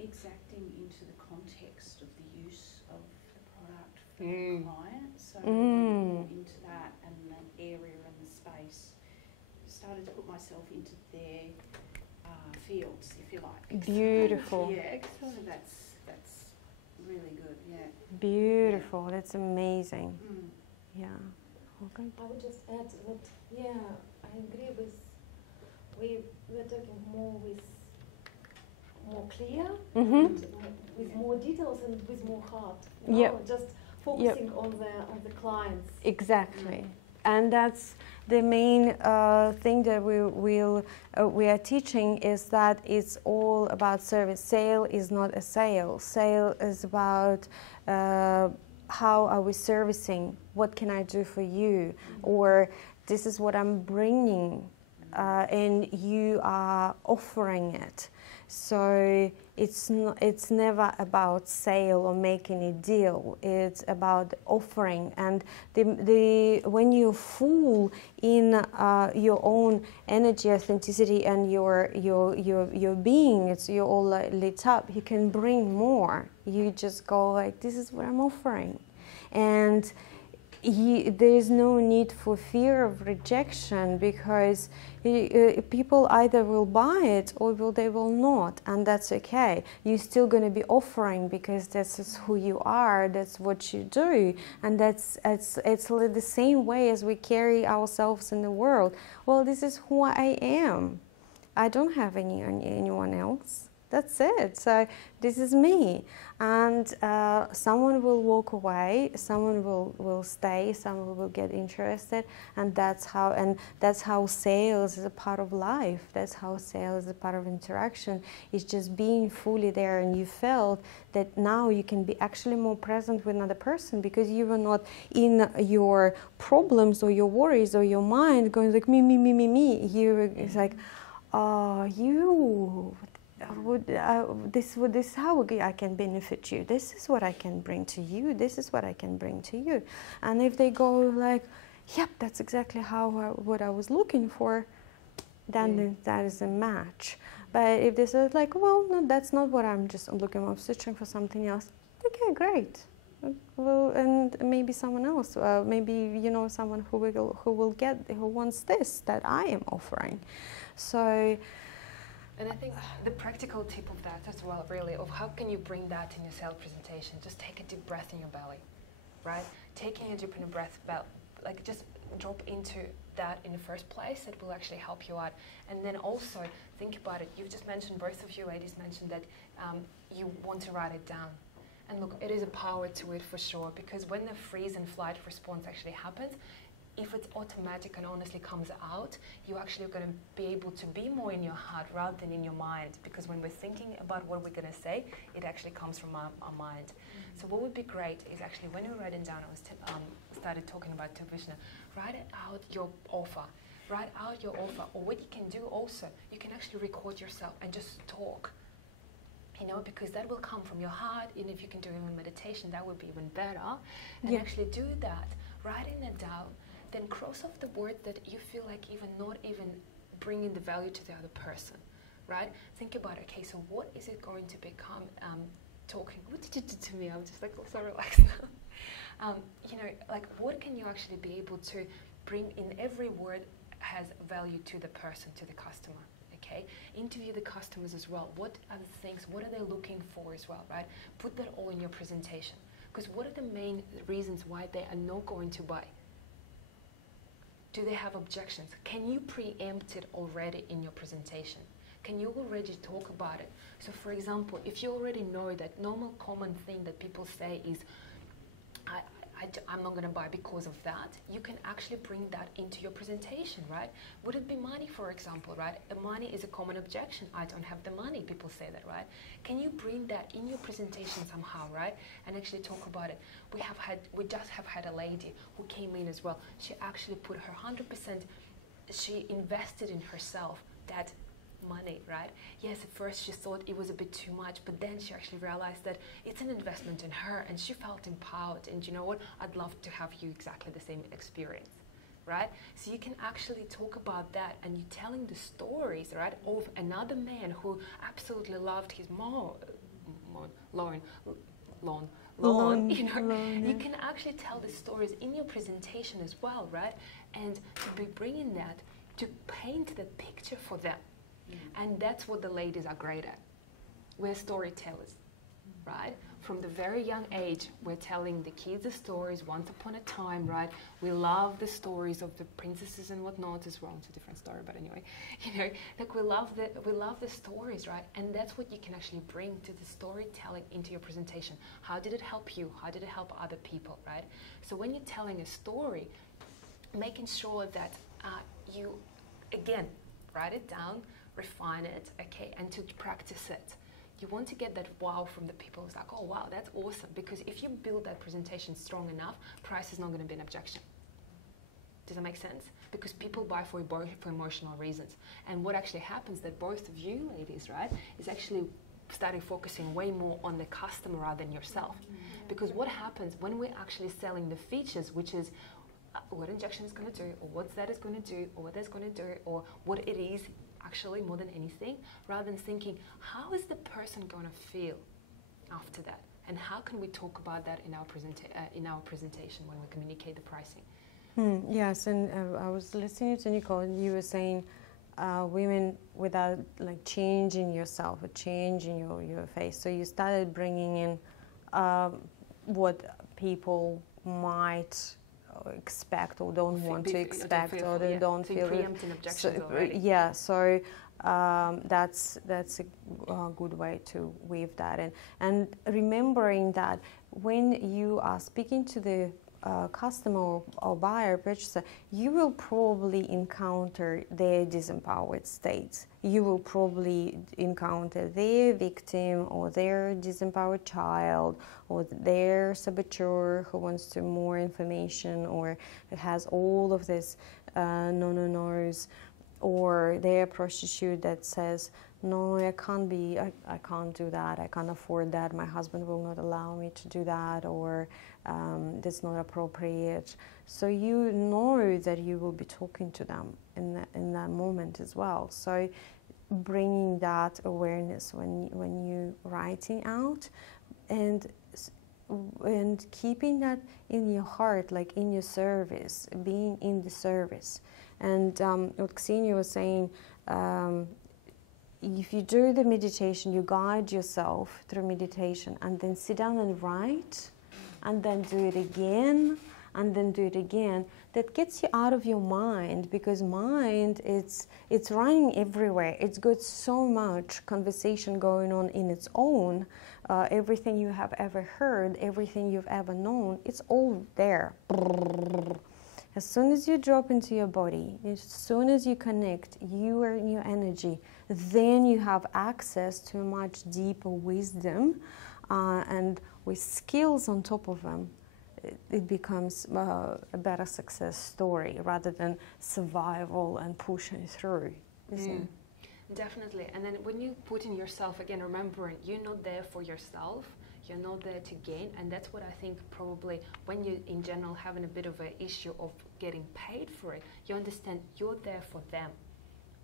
exacting into the context of the use of the product for the client. So more into that and that area and the space. Started to put myself into their fields, if you like. Beautiful. Yeah, so that's really good. Yeah. Beautiful. Yeah. That's amazing. Yeah. Okay. I would just add that, yeah, I agree with, we're talking more clear, and with more details and with more heart. Yep. Just focusing on the clients. Exactly. And that's the main thing that we are teaching, is that it's all about service. Sale is not a sale. Sale is about how are we servicing? What can I do for you? Or this is what I'm bringing, and you are offering it. So it's never about sale or making a deal. It's about offering. And when you're full in your own energy, authenticity, and your being, you're all lit up. You can bring more. You just go like, this is what I'm offering, and there's no need for fear of rejection, because people either will buy it or they will not, and that's okay. You're still going to be offering, because this is who you are, that's what you do, and it's the same way as we carry ourselves in the world. Well, this is who I am. I don't have anyone else. That's it. So this is me. And someone will walk away, someone will stay, someone will get interested, and that's how sales is a part of life. That's how sales is a part of interaction. It's just being fully there, and you felt that now you can be actually more present with another person, because you were not in your problems or your worries or your mind going like me. It's like, this is how I can benefit you. This is what I can bring to you. This is what I can bring to you. And if they go like, yep, that's exactly what I was looking for, then that is a match. But if they say like, well, no, that's not what I'm looking for. I'm searching for something else. Okay, great. Well, and maybe someone else. Maybe someone who wants this that I am offering. So. And I think the practical tip of that as well, really, of how can you bring that in your sales presentation? Just take a deep breath in your belly, right? Taking a deep breath, like just drop into that in the first place. It will actually help you out. And then also think about it. You've just mentioned, both of you ladies mentioned that you want to write it down. And look, it is a power to it for sure, because when the freeze and flight response actually happens, if it's automatic and honestly comes out, you're actually going to be able to be more in your heart rather than in your mind, because when we're thinking about what we're going to say, it actually comes from our mind. So what would be great is actually, when you're writing down, I started talking about to Vishna, write out your offer. Write out your offer. Or what you can do also, you can actually record yourself and just talk. Because that will come from your heart, and if you can do even meditation, that would be even better. And actually do that, writing it down. Then cross off the word that you feel like not even bringing the value to the other person, right? Think about, okay, so what is it going to become talking? What did you do to me? I'm just like so relaxed now. Like what can you actually be able to bring in? Every word has value to the person, to the customer, okay? Interview the customers as well. What are the things, what are they looking for as well, right? Put that all in your presentation. Because what are the main reasons why they are not going to buy? Do they have objections? Can you preempt it already in your presentation? Can you already talk about it? So for example, if you already know that normal common thing that people say is, I'm not going to buy because of that, you can actually bring that into your presentation, right? Would it be money, for example, right? Money is a common objection. I don't have the money. People say that, right? Can you bring that in your presentation somehow, right? And actually talk about it. We just have had a lady who came in as well. She actually put her 100%, she invested in herself, that money, right? Yes, at first she thought it was a bit too much, but then she actually realized that it's an investment in her, and she felt empowered. And you know what? I'd love to have you exactly the same experience, right? So you can actually talk about that, and you're telling the stories, right, of another man who absolutely loved his lawn, you know. You can actually tell the stories in your presentation as well, right? And to be bringing that to paint the picture for them. And that's what the ladies are great at. We're storytellers, right? From the very young age, we're telling the kids the stories once upon a time, right? We love the stories of the princesses and whatnot as well. It's a different story, but anyway, you know, like we love the stories, right? And that's what you can actually bring to the storytelling into your presentation. How did it help you? How did it help other people, right? So when you're telling a story, making sure that you, again, write it down, refine it, okay, and to practice it. You want to get that wow from the people. It's like, oh wow, that's awesome. Because if you build that presentation strong enough, price is not going to be an objection. Does that make sense? Because people buy for emotional reasons. And what actually happens that both of you ladies, right, is actually starting focusing way more on the customer rather than yourself. Because what happens when we're actually selling the features, which is what injection is going to do, or what that is going to do, or what that's going to do, or what it is actually more than anything, rather than thinking, how is the person going to feel after that? And how can we talk about that in our presentation when we communicate the pricing? Yes, and I was listening to Nicole, and you were saying women without like changing yourself or changing your face. So you started bringing in what people might expect or don't want to expect, or they don't feel preempting objections already. Yeah, so that's a good way to weave that in, and remembering that when you are speaking to the customer or buyer, purchaser, you will probably encounter their disempowered states. You will probably encounter their victim or their disempowered child or their saboteur who wants to more information or has all of this no-no-nos, or their prostitute that says, no, I can't do that, I can't afford that, my husband will not allow me to do that, or that's not appropriate. So you know that you will be talking to them in that moment as well. So bringing that awareness when you're writing out, and keeping that in your heart, like in your service, being in the service. And what Ksenia was saying, if you do the meditation, you guide yourself through meditation, and then sit down and write, and then do it again, and then do it again. That gets you out of your mind, because mind, it's running everywhere. It's got so much conversation going on in its own. Everything you have ever heard, everything you've ever known, it's all there. As soon as you drop into your body, as soon as you connect, you are in your energy, then you have access to a much deeper wisdom, and with skills on top of them, it becomes a better success story rather than survival and pushing through. Definitely. And then when you put in yourself, again, remembering you're not there for yourself, you're not there to gain. And that's what I think probably when you in general having a bit of an issue of getting paid for it, you understand you're there for them,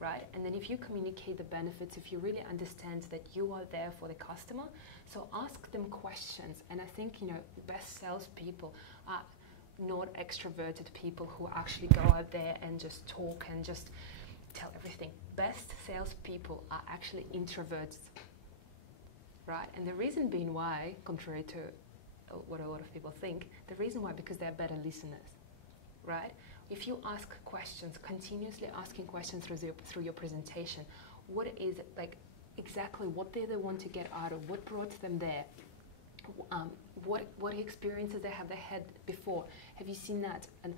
right? And then if you communicate the benefits, if you really understand that you are there for the customer, so ask them questions. And I think, you know, best salespeople are not extroverted people who actually go out there and just talk and just tell everything. Best salespeople are actually introverts, right? And the reason being why, contrary to what a lot of people think, the reason why, because they're better listeners, right? if you ask questions, continuously asking questions through your presentation, what is it, like exactly what they want to get out of, what brought them there, what experiences they have they had before, have you seen that, and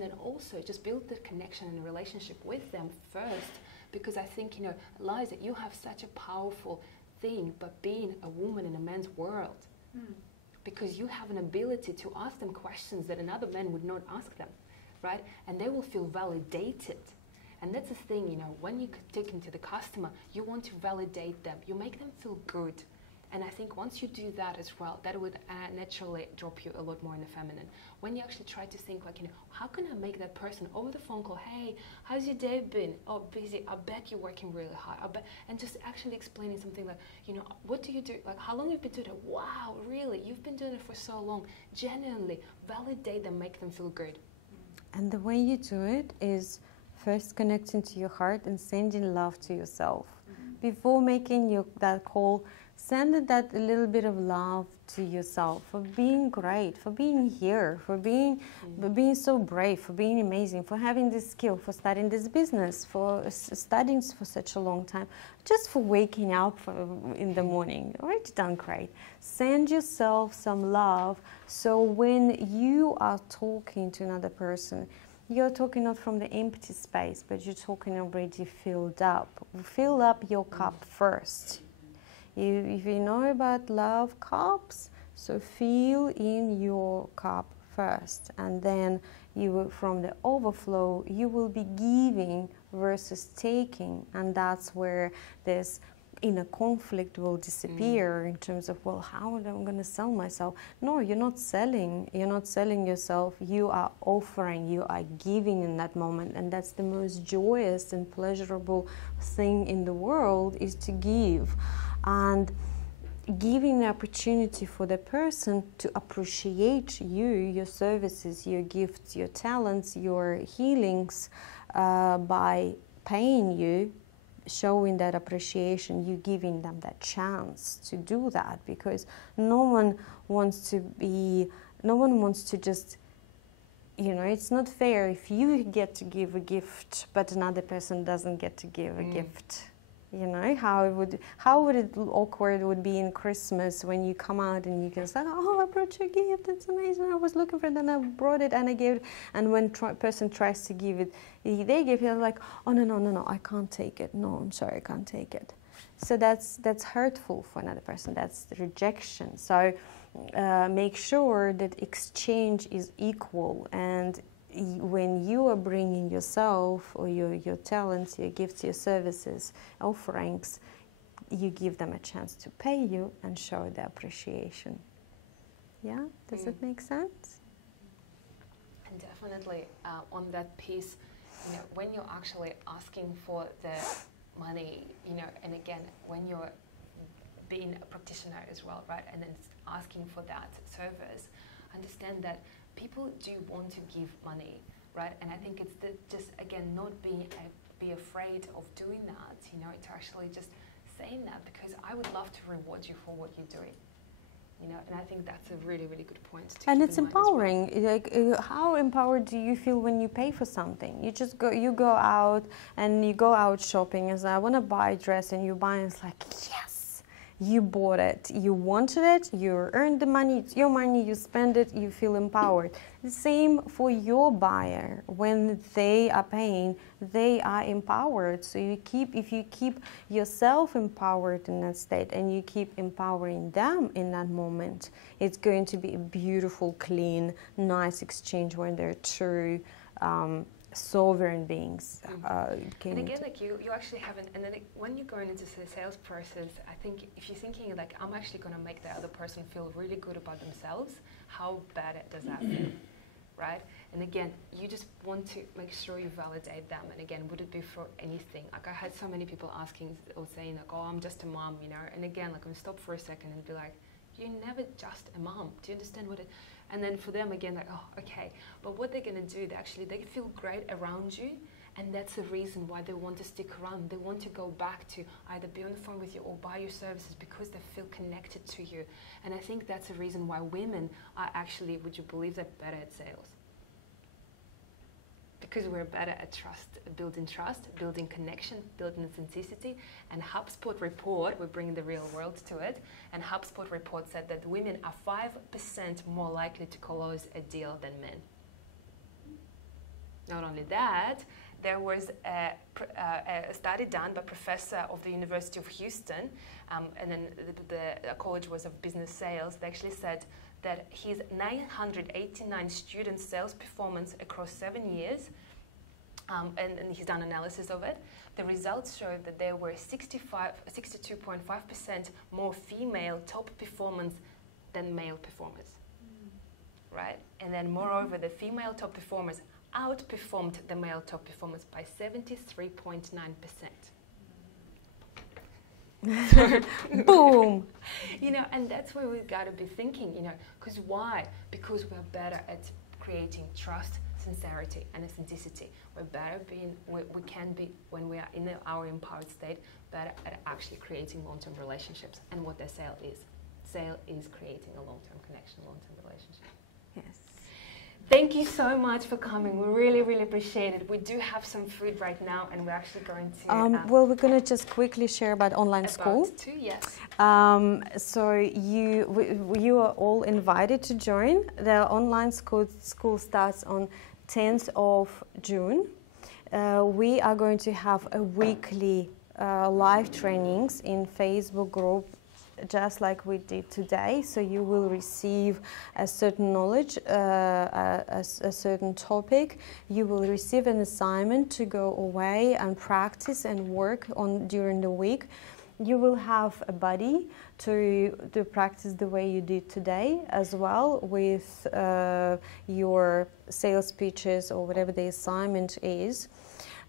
then also just build the connection and relationship with them first, because I think, you know, Liza, you have such a powerful thing, but being a woman in a man's world, because you have an ability to ask them questions that another man would not ask them, right? And they will feel validated. And that's the thing, you know, when you take into the customer, you want to validate them, you make them feel good. And I think once you do that as well, that would naturally drop you a lot more in the feminine. When you actually try to think like, you know, how can I make that person over the phone call, hey, how's your day been? Oh, busy. I bet you're working really hard. I bet, and just actually explaining something like, you know, what do you do? Like, how long have you been doing it? Wow, really? You've been doing it for so long. Genuinely validate them, make them feel good. And the way you do it is first connecting to your heart and sending love to yourself. Before making that call, send that a little bit of love to yourself for being great, for being here, for being so brave, for being amazing, for having this skill, for starting this business, for studying for such a long time, just for waking up in the morning. Already done great. Send yourself some love, so when you are talking to another person, you're talking not from the empty space, but you're talking already filled up. Fill up your cup first. If you know about love cups, so fill in your cup first, and then you will, from the overflow, you will be giving versus taking, and that's where this inner conflict will disappear in terms of, well, how am I going to sell myself? No, you're not selling. You're not selling yourself. You are offering. You are giving in that moment, and that's the most joyous and pleasurable thing in the world, is to give. And giving the opportunity for the person to appreciate you, your services, your gifts, your talents, your healings, by paying you, showing that appreciation, you giving them that chance to do that, because no one wants to just, you know, it's not fair if you get to give a gift but another person doesn't get to give a gift. You know, how would it awkward would be in Christmas when you come out and you can say, oh, I brought you a gift, that's amazing, I was looking for it and I brought it and I gave it, and when person tries to give it, they give it like, oh, no, I can't take it, no, I'm sorry, I can't take it. So that's hurtful for another person, that's rejection. So make sure that exchange is equal, and when you are bringing yourself or your talents, your gifts, your services, offerings, you give them a chance to pay you and show the appreciation. Yeah, does that make sense? And definitely on that piece, you know, when you're actually asking for the money, you know, and again, when you're being a practitioner as well, right, and then asking for that service, understand that people do want to give money, right? And I think it's just, again, not be afraid of doing that, you know, to actually just saying that, because I would love to reward you for what you're doing, you know, and I think that's a really, really good point to and keep it's in mind empowering. as well. Like, how empowered do you feel when you pay for something? You go out and you go out shopping and say, I want to buy a dress, and you buy, and it's like, yes, you bought it, you wanted it, you earned the money, it's your money, you spend it, you feel empowered. The same for your buyer. When they are paying, they are empowered. So if you keep yourself empowered in that state, and you keep empowering them in that moment, it's going to be a beautiful, clean, nice exchange when they're true sovereign beings. And again, like you actually haven't, and then when you're going into the sales process, I think if you're thinking like, I'm actually going to make the other person feel really good about themselves, how bad does that feel, right? And again, you just want to make sure you validate them. And again, would it be for anything? Like I had so many people asking or saying like, oh, I'm just a mom, you know, and again, like I'm stop for a second and be like, you're never just a mom. Do you understand what it? And then for them again, like, oh, okay. But what they're going to do, they feel great around you, and that's the reason why they want to stick around. They want to go back to either be on the phone with you or buy your services, because they feel connected to you. And I think that's the reason why women are actually, would you believe that, better at sales. because we're better at trust, building connection, building authenticity. And HubSpot report, we bring the real world to it, and HubSpot report said that women are 5% more likely to close a deal than men. Not only that, there was a study done by a professor of the University of Houston, and then the college was of business sales. They actually said that his 989 student sales performance across 7 years, and he's done analysis of it, the results showed that there were 62.5% more female top performers than male performers, right? And then moreover, the female top performers outperformed the male top performers by 73.9%. Boom! You know, and that's where we've got to be thinking, you know, because why? Because we're better at creating trust, sincerity, and authenticity. We're better we can be, when we are in our empowered state, better at actually creating long-term relationships. And what the sale is. Sale is creating a long-term connection, long-term relationship. Yes. Thank you so much for coming. We really, really appreciate it. We do have some food right now, and we're actually going to... well, we're going to just quickly share about online school. Too, yes. So you are all invited to join. The online school starts on 10th of June. We are going to have a weekly live trainings in Facebook group, just like we did today. So you will receive a certain knowledge, a certain topic. You will receive an assignment to go away and practice and work on during the week. You will have a buddy to practice the way you did today as well with your sales pitches or whatever the assignment is.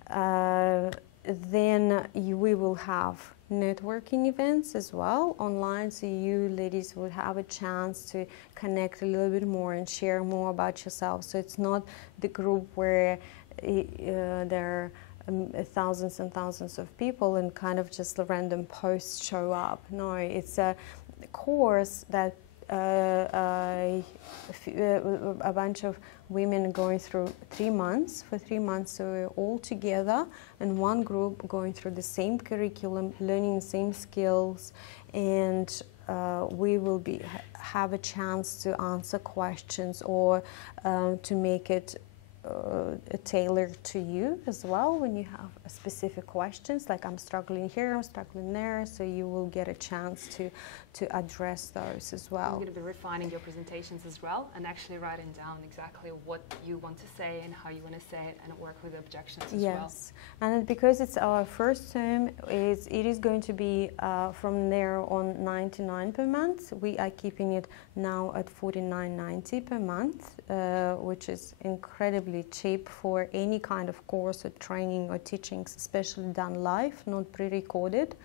Then we will have networking events as well online, so you ladies will have a chance to connect a little bit more and share more about yourself. So it's not the group where there are thousands and thousands of people and kind of just the random posts show up. No, it's a course that a bunch of women going through 3 months. For 3 months, so we're all together in one group going through the same curriculum, learning the same skills, and we will have a chance to answer questions or to make it tailored to you as well when you have specific questions, like I'm struggling here, I'm struggling there, so you will get a chance to address those as well. You're going to be refining your presentations as well and actually writing down exactly what you want to say and how you want to say it and work with the objections as well. Yes, and because it's our first term, it is going to be from there on $99 per month. We are keeping it now at $49.90 per month, which is incredibly cheap for any kind of course or training or teachings, especially done live, not pre-recorded.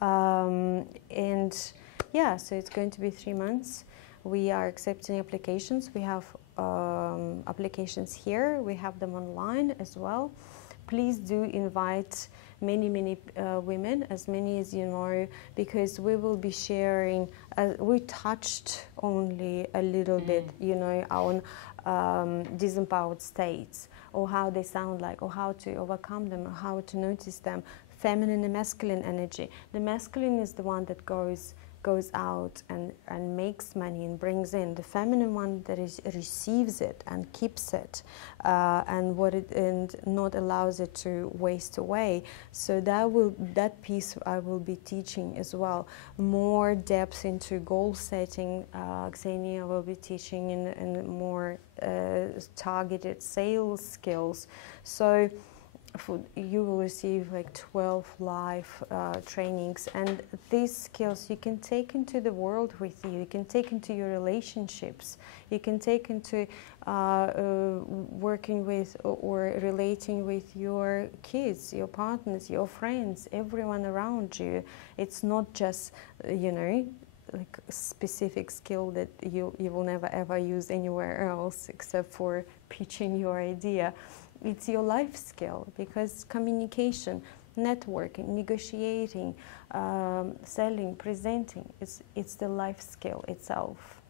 And yeah, so it's going to be 3 months. We are accepting applications. We have applications here. We have them online as well. Please do invite many women, as many as you know, because we will be sharing. We touched only a little bit, you know, on disempowered states, or how they sound like, or how to overcome them, or how to notice them. Feminine and masculine energy. The masculine is the one that goes out and makes money and brings in. The feminine one that receives it and keeps it, and not allows it to waste away. So that piece I will be teaching as well. More depth into goal setting. Xenia will be teaching in more targeted sales skills. So you will receive like 12 live trainings, and these skills you can take into the world with you. You can take into your relationships. You can take into working with or relating with your kids, your partners, your friends, everyone around you. It's not just, you know, like a specific skill that you will never ever use anywhere else except for pitching your idea. It's your life skill, because communication, networking, negotiating, selling, presenting, it's the life skill itself.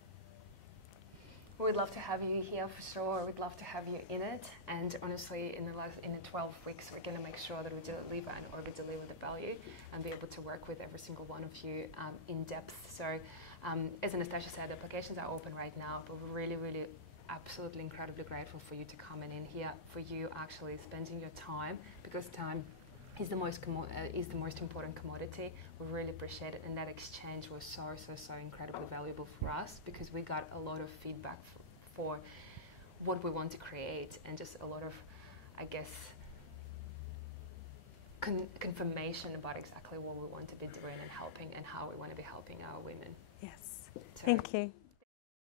We'd love to have you here for sure. We'd love to have you in it. And honestly, in the 12 weeks, we're going to make sure that we deliver and over deliver the value and be able to work with every single one of you in depth. So, as Anastasia said, the applications are open right now, but we're really, really absolutely incredibly grateful for you to come in here, for you actually spending your time, because time is the most important commodity. We really appreciate it, and that exchange was so incredibly valuable for us, because we got a lot of feedback for what we want to create, and just a lot of, I guess, confirmation about exactly what we want to be doing and helping, and how we want to be helping our women. Yes. So Thank you.